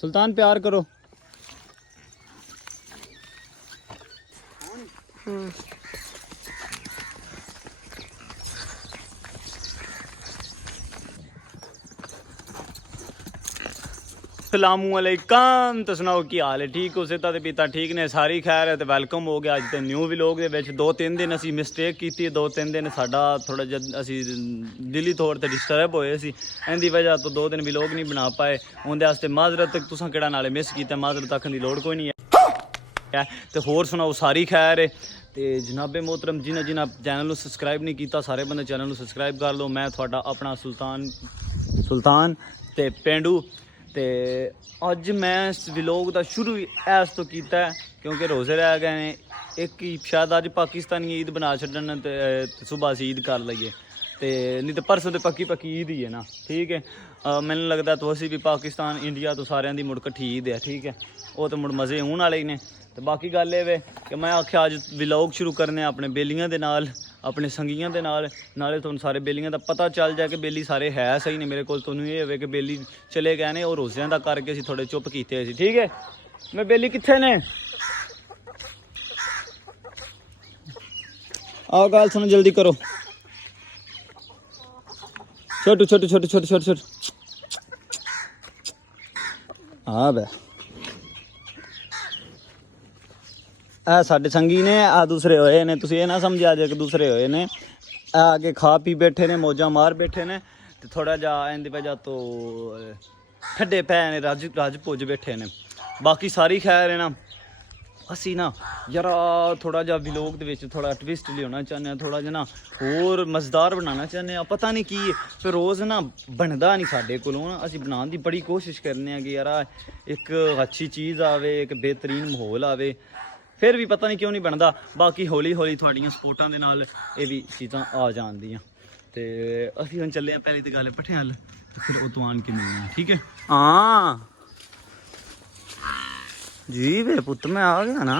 सुल्तान प्यार करो। सलामुअलैकुम। तो सुनाओ की हाल है? ठीक हो? सेहत ते पीता ठीक ने? सारी खैर है। तो वेलकम हो गया अज तो न्यू व्लॉग दे विच। 2-3 दिन असी मिसटेक की, 2-3 दिन साडा थोड़ा जिहा असी दिली तौर पर डिस्टर्ब होए सी, इहदी वजह तो 2 दिन व्लॉग नहीं बना पाए। उहदे वास्ते माजरत, तुसां किहड़ा नाले मिस कीता, माजरत आखण दी लोड़ कोई नहीं है। तो होर सुनाओ सारी खैर है। तो जनाबे मोहतरम जिन्हें जिन्हें चैनल को सबसक्राइब नहीं किया, सारे बंदे चैनल को सबसक्राइब कर लो। मैं थोड़ा अपना सुल्तान ते पेंडू। तो अज मैं इस व्लॉग का शुरू इस तो किया क्योंकि रोज़े रह गए हैं। एक ही शायद अज पाकिस्तानी ईद बना छड्डन तो सुबह असीं ईद कर लईए, तो नहीं तो परसों तो पक्की ईद ही है ना। ठीक है, मैनू लगता तो असी भी पाकिस्तान इंडिया तो सारिਆਂ ਦੀ मुड़ कट्ठी ईद है। ठीक है, वो तो मुड़ मज़े होने वाले ही ने। तो बाकी गल ये वे कि मैं आख्या अज व्लॉग शुरू करने अपने बेलियां दे नाल, अपने संगियां दे नाले तुहानूं सारे बेलियां का पता चल जाए कि बेली सारे है सही ने। मेरे को तुहानूं ये होवे कि बेली चले गए ने, और रोज़ियां दा करके असीं थोड़े चुप कीते सी। ठीक है, मैं बेली कित्थे ने? आओ गल सुनो, जल्दी करो। छोटू छोटू छोटू छोटू छोटू छोटू। हाँ बे आ साडे संगी ने, आ दूसरे होए ने। तुसीं ये ना समझा जे कि दूसरे होए ने। आके खा पी बैठे ने, मौजा मार बैठे ने। तो थोड़ा जा इनकी वजह तो ठंडे पै ने, रज पुज बैठे ने। बाकी सारी खैर है ना। असी ना यार थोड़ा जा व्लॉग दे विच थोड़ा ट्विस्ट लियाना चाहते हैं, थोड़ा जा ना होर मज़ेदार बनाना चाहते हैं। पता नहीं की फिर रोज़ ना बनता नहीं साडे कोलों ना। असी बनाने की बड़ी कोशिश करने कि यार एक अच्छी चीज़ आवे, एक बेहतरीन माहौल आवे, फिर भी पता नहीं क्यों नहीं बनता। बाकी हौली हौली थोड़ियां सपोर्टां दे नाल ये भी चीज़ां आ जांदियां। ते असीं हुण चले पहली तो गल भट्ठे अल, फिर उतों आन के मिलने। ठीक है, हाँ जी वे पुत्त मैं आ गया ना।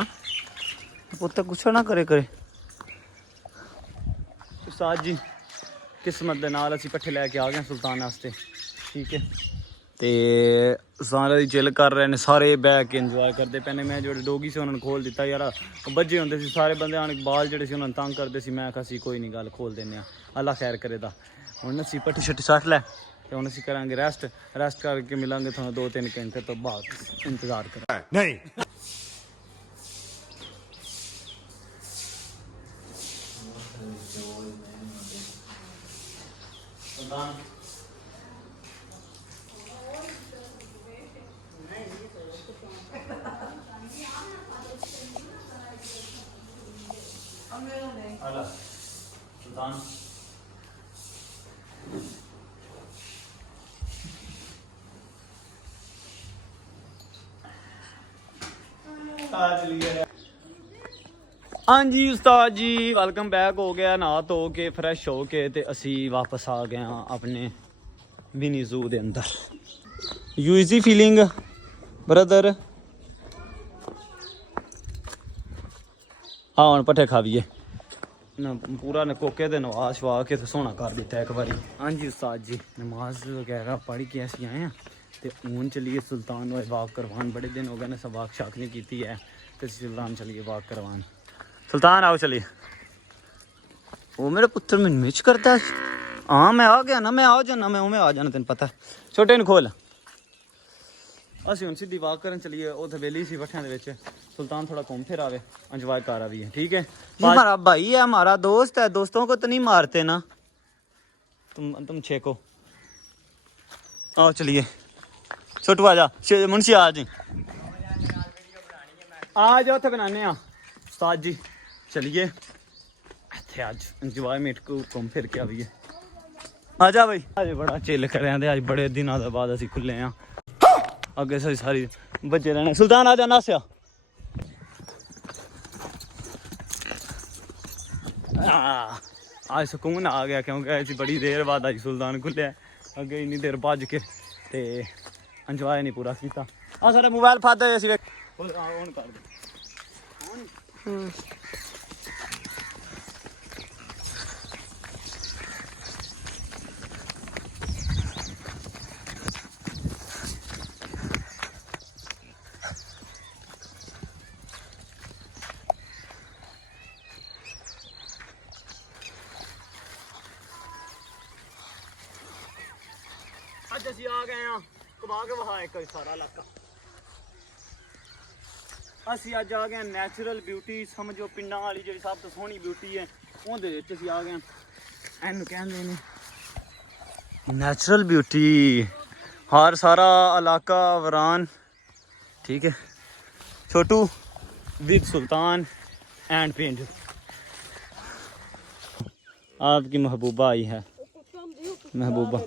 पुत्त गुस्सा ना करे उस्ताद जी किस्मत दे नाल असीं पट्ठे लैके आ गए सुल्तान वास्ते। ठीक है, तो सारे चिल कर रहे हैं, सारे बह के इंजॉय करते पे ने। मैं जो डोगी से उन्होंने खोल दिता यार, बज्जे होंगे सी सारे बंदे आने बाल जोड़े से उन्होंने तंग करते सी। मैं कहा कोई नहीं गल खोल दें, अल्लाह खैर करे दा। हुण असीं पट्टी शट्टी सट लै तो हुण असीं करांगे रेस्ट करके मिलांगे थोड़ा 2-3 घंटे तो बाद इंतजार करें। नहीं सुल्तान हाँ जी उस्ताद जी वेलकम बैक हो गया। नहा धो के फ्रैश हो के ते असी वापस आ गए हाँ अपने मिनी जू दे अंदर। You easy feeling brother? हाँ हम पट्ठे खाविए ना, पूरा ने कोके दे नवा शवा के तो सोना कर दिता एक बारी। हाँ जी उस्ताद जी नमाज वगैरह पढ़ के असी आए हैं तो हूँ चलिए सुल्तान वाक करवान। बड़े दिन हो गए ने वाक शाक नहीं की है, तो सुल्तान चलिए वाक करवान। सुल्तान आओ चलिए। वो मेरा पुत्र मैंने मिच करता है। हाँ मैं आ गया ना, मैं आ जाना, मैं उमें आ जाना, तेन पता छोटे न खोल। असी हम सीधी वाक करन चलिए, उत वेली सी भट्ठियां दे विच। सुल्तान थोड़ा घूम फिर आवे, एंजॉय कर आवी है। ठीक है, हमारा भाई है, हमारा दोस्त है, दोस्तों को तो नहीं मारते ना। तुम छेको। आओ चलिए छोटू आ जा, मुंशी आ जी, आ जाओ थे बनाने उस्ताद जी। चलिए इत्थे अज इंजॉयमेंट को घूम फिर के आवीए। आ जा भाई, अज बड़ा चिल करे अज बड़े दिनों के बाद असी खुले हैं। अगे से सारी बच्चे रहने। सुल्तान आ जा नासिया। आज सुकून आ गया क्योंकि असी बड़ी देर बाद अज सुल्तान खुले अगे इन्नी देर भज के ते इंजॉय नहीं पूरा किया। आ सारा मोबाइल फादा असी ऑन कर दे। ਅਸੀਂ ਆ ਗਏ ਆ ਘੁਮਾ ਕੇ ਵਹਾ ਇੱਕ ਸਾਰਾ ਇਲਾਕਾ। ਅਸੀਂ ਅੱਜ ਆ ਗਏ ਨੈਚੁਰਲ ਬਿਊਟੀ, ਸਮਝੋ ਪਿੰਡਾਂ ਵਾਲੀ ਜਿਹੜੀ ਸਭ ਤੋਂ ਸੋਹਣੀ ਬਿਊਟੀ ਹੈ ਉਹਦੇ ਵਿੱਚ ਅਸੀਂ ਆ ਗਏ। ਇਹਨੂੰ ਕਹਿੰਦੇ ਨੇ ਨੈਚੁਰਲ ਬਿਊਟੀ। ਹਰ ਸਾਰਾ ਇਲਾਕਾ ਵਰਾਨ, ठीक है। छोटू विद सुल्तान एंड पेंट। आपकी महबूबा आई है, महबूबा।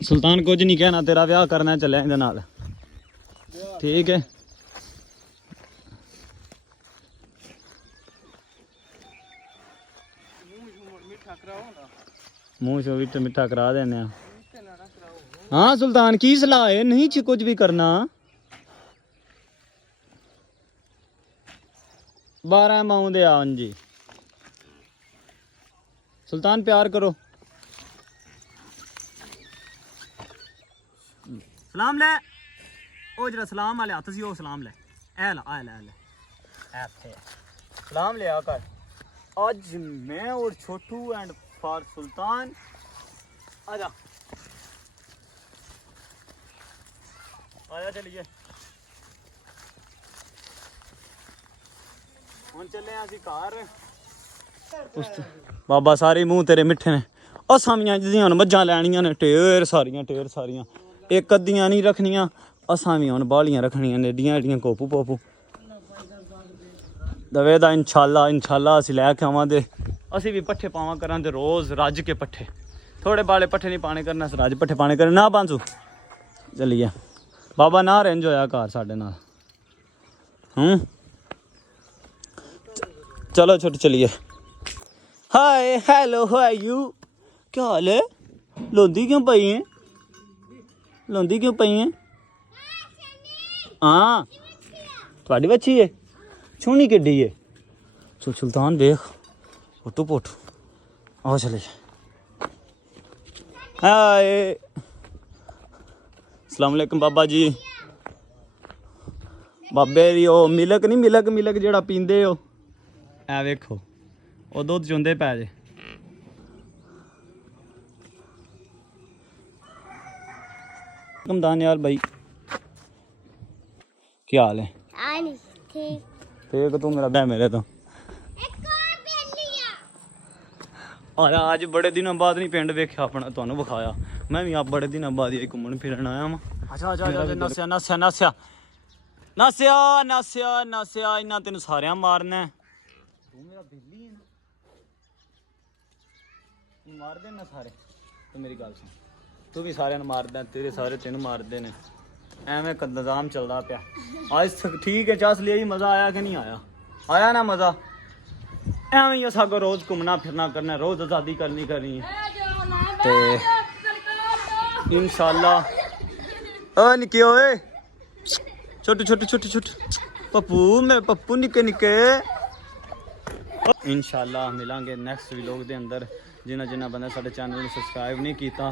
सुल्तान कुछ नहीं कहना, तेरा ब्याह करना चले इहदे नाल, ठीक है। मुँह शो भी मिठा करा देने। हाँ सुल्तान की सलाह है, नहीं कुछ भी करना। 12 माऊ दे आन जी। सुल्तान प्यार करो। सलाम ले, ओ जरा सलाम वाले हाथ सी, ओ सलाम ले, ए ला आ ले ऐथे सलाम ले आकर। आज मैं और छोटू एंड फॉर सुल्तान, आजा आजा चलिए हुन चले असी घर। बाबा सारे मुंह तेरे मिठे ने। असामियां जियां मज्जां लैनियां ने, ढेर सारियां एक अद्धियां नहीं रखनियां। असां भी हुन बालियां रखनियां ने, एडियां एडियां कोपू पोपू दवे दा इंशाल्लाह असीं लै के आवांगे। असीं भी पट्ठे पावां करां ते रोज़ रज के पट्ठे, थोड़े बाले पट्ठे नहीं पाने करना, रज पट्ठे पाने करने ना। बांसू चलिए बाबा ना रेंज होया घर साडे नाल। चलो छोटे चलिए। Hi hello how are you, क्या हाल है? लोंदी क्यों पई है, लोंदी क्यों पई है? हाँ थोड़ी बच्ची है, सोहनी किड्डी है। सुल्तान देख फोटो पोटो। आओ चले। हाय अस्सलाम वालेकुम बाबा जी। बाबे दी ओ मिलक नहीं, मिलक जेड़ा पींदे हो, ए वेखो ओ दुध चुंदे पै जे। दानियाल भाई क्या हाल है? ठीक तू मेरा बह मेरे तो। और आज बड़े दिनों बाद नहीं पिंड वेख्या अपना, तुहानू विखाया। मैं भी आप बड़े दिनों बाद ही घूमन फिरन आया वां। अच्छा नस्या इन्ना तेन सारिया मारना। तू मेरा बेली है ना, मार देना सारे। तो मेरी गल सुन, तू भी सारे मारदा, तेरे सारे तेन मारदे ने, एवें निजाम चलदा पिया। आज ठीक है चस लिया, मज़ा आया कि नहीं आया? आया ना मज़ा? एवें ही सागो रोज़ घूमना फिरना करना, रोज़ आज़ादी करनी ते इंशाल्लाह। ओ निक्के ओए, छोटे पप्पू, मैं पप्पू निक्के इंशाल्लाह मिलांगे नेक्स्ट व्लॉग दे अंदर। जिन्ना बंदा साडे चैनल नूं सबसक्राइब नहीं कीता,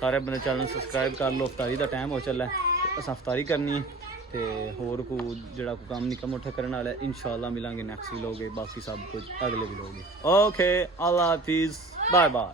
सारे बंदे चैनल सबसक्राइब कर लो। अफ्तारी का टाइम हो चला है, असां अफ्तारी करनी है ते होर को जेड़ा को काम निक्का मुट्ठा करने वाला है। इंशाल्लाह मिलांगे नेक्स्ट व्लॉग। बाकी सब कुछ अगले व्लॉग। ओके अल्लाह हाफिज़, बाय बाय।